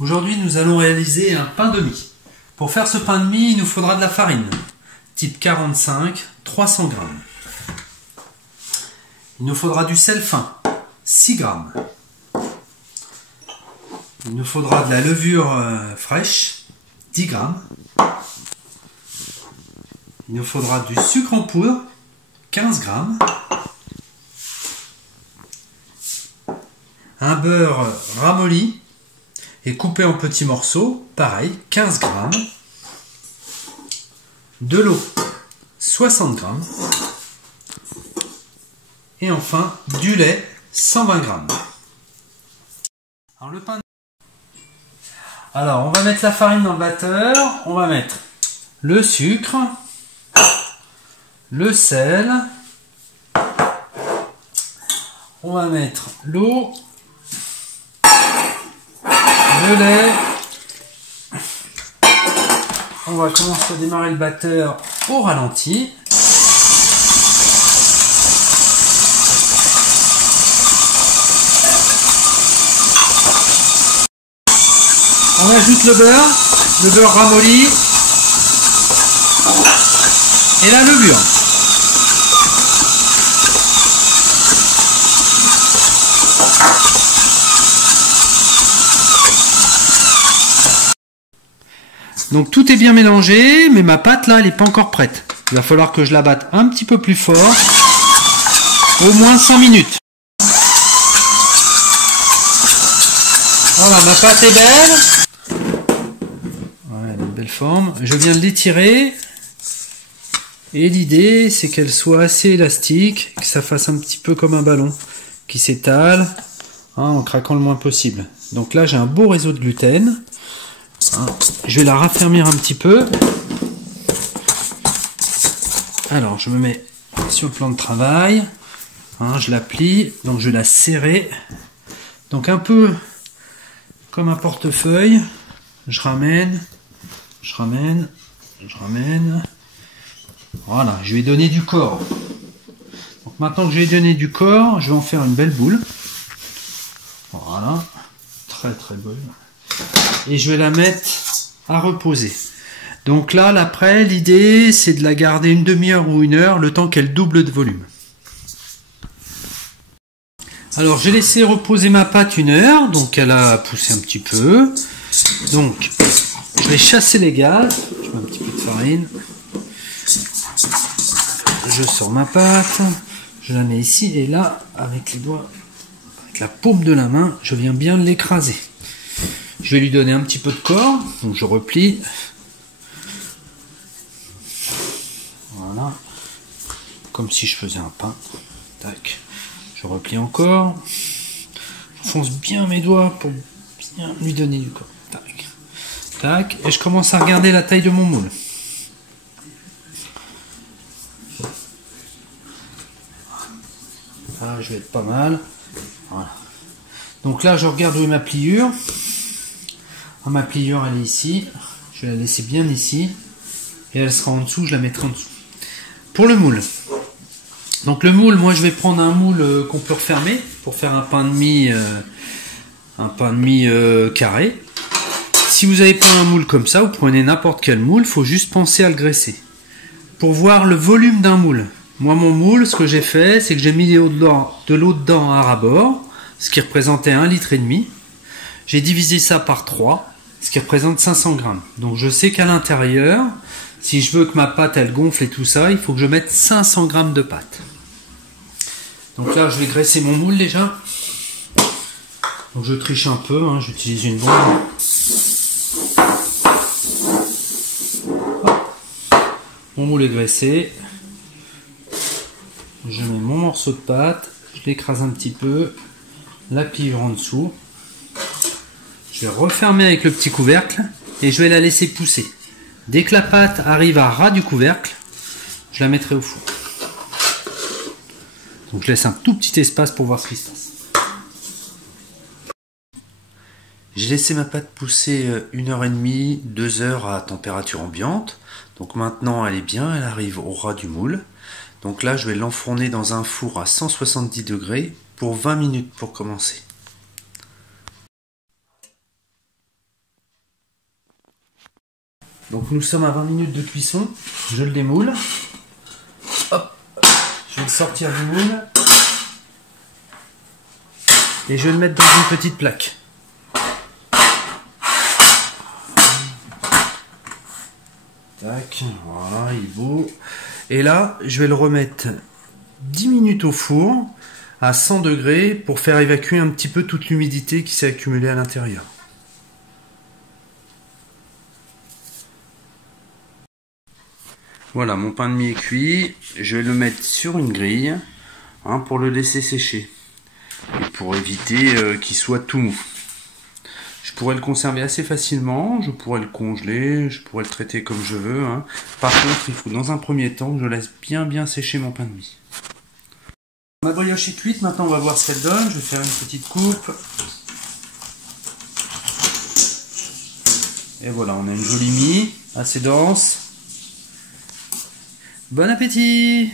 Aujourd'hui, nous allons réaliser un pain de mie. Pour faire ce pain de mie, il nous faudra de la farine, type 45, 300 g. Il nous faudra du sel fin, 6 g. Il nous faudra de la levure fraîche, 10 g. Il nous faudra du sucre en poudre, 15 g. Un beurre ramolli et coupé en petits morceaux, pareil, 15 g. De l'eau, 60 g. Et enfin, du lait, 120 g. Alors, le pain. Alors, on va mettre la farine dans le batteur. On va mettre le sucre, le sel. On va mettre l'eau, le lait. On va commencer à démarrer le batteur au ralenti. On ajoute le beurre ramolli et la levure. Donc tout est bien mélangé, mais ma pâte là, elle n'est pas encore prête. Il va falloir que je la batte un petit peu plus fort, au moins 5 minutes. Voilà, ma pâte est belle. Voilà, elle a une belle forme. Je viens de l'étirer. Et l'idée, c'est qu'elle soit assez élastique, que ça fasse un petit peu comme un ballon qui s'étale, en craquant le moins possible. Donc là, j'ai un beau réseau de gluten. Je vais la raffermir un petit peu. Alors, je me mets sur le plan de travail. Je la plie, donc je vais la serrer. Donc un peu comme un portefeuille. Je ramène. Voilà, je vais donner du corps. Donc maintenant que je vais donner du corps, je vais en faire une belle boule. Voilà, très belle. Et je vais la mettre à reposer. Donc là, après, l'idée, c'est de la garder une demi-heure ou une heure, le temps qu'elle double de volume. Alors, j'ai laissé reposer ma pâte une heure, donc elle a poussé un petit peu. Donc, je vais chasser les gaz. Je mets un petit peu de farine. Je sors ma pâte. Je la mets ici, et là, avec les doigts, avec la paume de la main, je viens bien l'écraser. Je vais lui donner un petit peu de corps, donc je replie. Voilà. Comme si je faisais un pain. Tac. Je replie encore. Je fonce bien mes doigts pour bien lui donner du corps. Tac. Tac. Et je commence à regarder la taille de mon moule. Là, je vais être pas mal. Voilà. Donc là, je regarde où est ma pliure. Ma pliure, elle est ici. Je vais la laisser bien ici. Et elle sera en dessous, je la mettrai en dessous. Pour le moule. Donc le moule, moi je vais prendre un moule qu'on peut refermer pour faire un pain de mie, carré. Si vous n'avez pas un moule comme ça, vous prenez n'importe quel moule, il faut juste penser à le graisser. Pour voir le volume d'un moule. Moi mon moule, ce que j'ai fait, c'est que j'ai mis de l'eau dedans à ras-bord, ce qui représentait 1,5 litre. J'ai divisé ça par 3, ce qui représente 500 g. Donc je sais qu'à l'intérieur, si je veux que ma pâte elle gonfle et tout ça, il faut que je mette 500 g de pâte. Donc là, je vais graisser mon moule déjà. Donc je triche un peu, j'utilise une bombe. Mon moule est graissé. Je mets mon morceau de pâte, je l'écrase un petit peu, la pliure en dessous. Je vais refermer avec le petit couvercle et je vais la laisser pousser. Dès que la pâte arrive à ras du couvercle, je la mettrai au four. Donc je laisse un tout petit espace pour voir ce qui se passe. J'ai laissé ma pâte pousser 1h30, 2 heures à température ambiante. Donc maintenant elle est bien, elle arrive au ras du moule. Donc là je vais l'enfourner dans un four à 170 degrés pour 20 minutes pour commencer. Donc nous sommes à 20 minutes de cuisson. Je le démoule. Hop. Je vais le sortir du moule. Et je vais le mettre dans une petite plaque. Tac, voilà, il est beau. Et là, je vais le remettre 10 minutes au four à 100 degrés pour faire évacuer un petit peu toute l'humidité qui s'est accumulée à l'intérieur. Voilà, mon pain de mie est cuit. Je vais le mettre sur une grille pour le laisser sécher et pour éviter qu'il soit tout mou. Je pourrais le conserver assez facilement, je pourrais le congeler, je pourrais le traiter comme je veux. Par contre, il faut dans un premier temps que je laisse bien sécher mon pain de mie. Ma brioche est cuite, maintenant on va voir ce qu'elle donne. Je vais faire une petite coupe. Et voilà, on a une jolie mie, assez dense. Bon appétit!